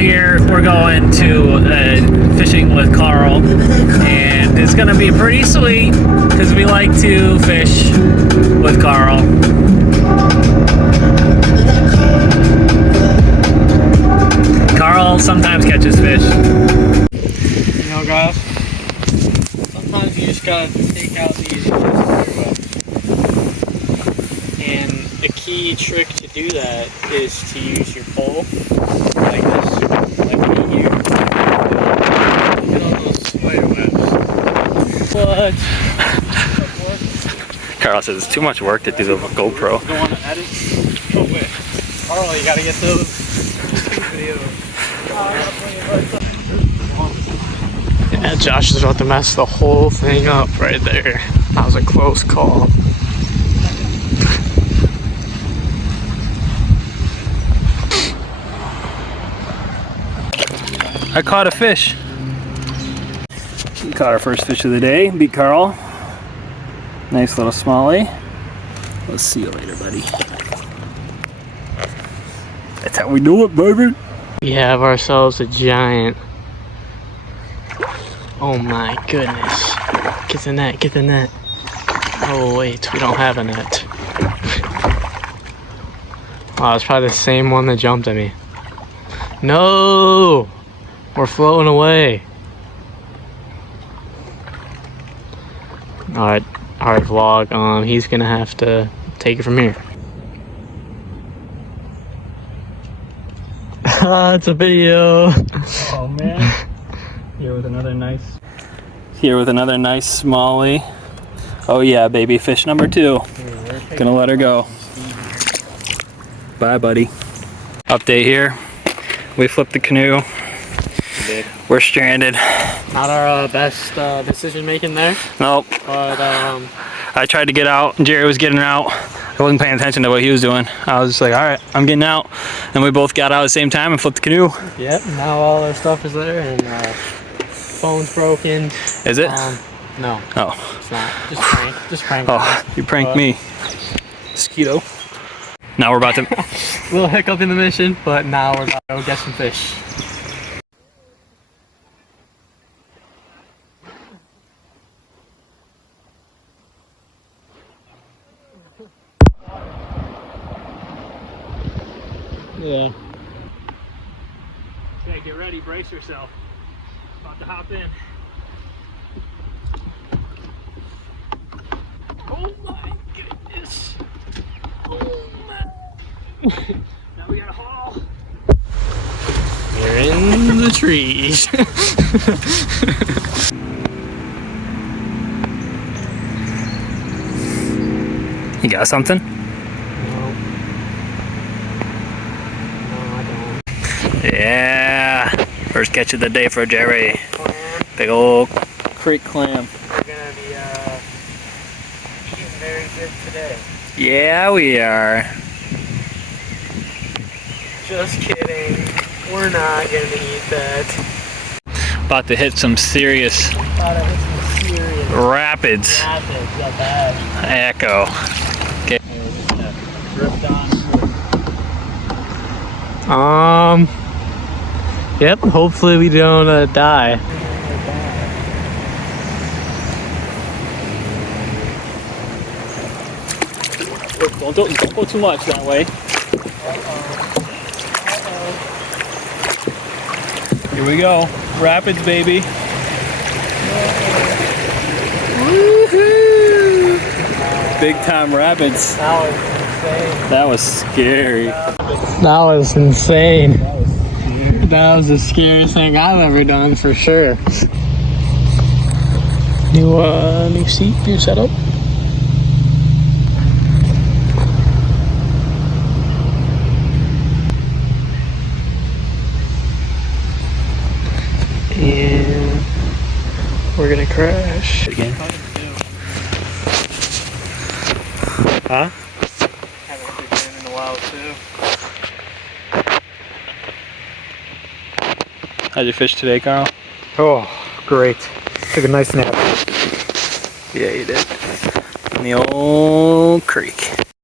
here we're going to fishing with Carl, and it's gonna be pretty sweet because we like to fish with Carl. Carl sometimes catches fish. You know, guys, sometimes you just gotta take out the easy ones. And a key trick to do that is to use your pole like this, like me here. Get all those spider webs. What? Carl says it's too much work to do the GoPro. You don't want to edit? Oh wait, Carl, you gotta get those videos. Yeah, Josh is about to mess the whole thing up right there. That was a close call. I caught a fish. We caught our first fish of the day. Beat Carl. Nice little smallie. Let's see you later, buddy. That's how we do it, baby. We have ourselves a giant. Oh my goodness. Get the net, get the net. Oh wait, we don't have a net. Wow, it's probably the same one that jumped at me. No! We're floating away. Alright, vlog. He's gonna have to take it from here. It's a video. Oh man. Here with another nice smallie. Oh yeah, baby, fish number 2. Gonna let her go. Bye, buddy. Update here. We flipped the canoe. We're stranded. Not our best decision making there. Nope. But I tried to get out. Jerry was getting out. I wasn't paying attention to what he was doing. I was just like, all right, I'm getting out. And we both got out at the same time and flipped the canoe. yep, now all our stuff is there, and phone's broken. Is it? No. Oh. It's not. Just prank. Oh, you pranked me. Mosquito. Now we're about to... Little hiccup in the mission, but now we're about to go get some fish. Yeah. Okay, get ready, brace yourself. About to hop in. Oh my goodness. Oh my. Now we got a haul. We're in the trees. You got something? No, I don't. Yeah. First catch of the day for Jerry. Clam. Big old creek clam. We're gonna be eating very good today. Yeah, we are. Just kidding. We're not gonna eat that. About to hit some serious Thought I hit some serious rapids. rapids. Not bad. Echo. Okay. Yep. Hopefully we don't die. Don't go too much that way. Here we go. Rapids, baby. Woohoo! Big time rapids. That was insane. That was scary. That was insane. That was the scariest thing I've ever done, for sure. New seat, new setup. And we're gonna crash Again. Huh? Haven't a big win in a while too. How'd you fish today, Carl? Oh, great. Took a nice nap. Yeah, you did. In the old creek.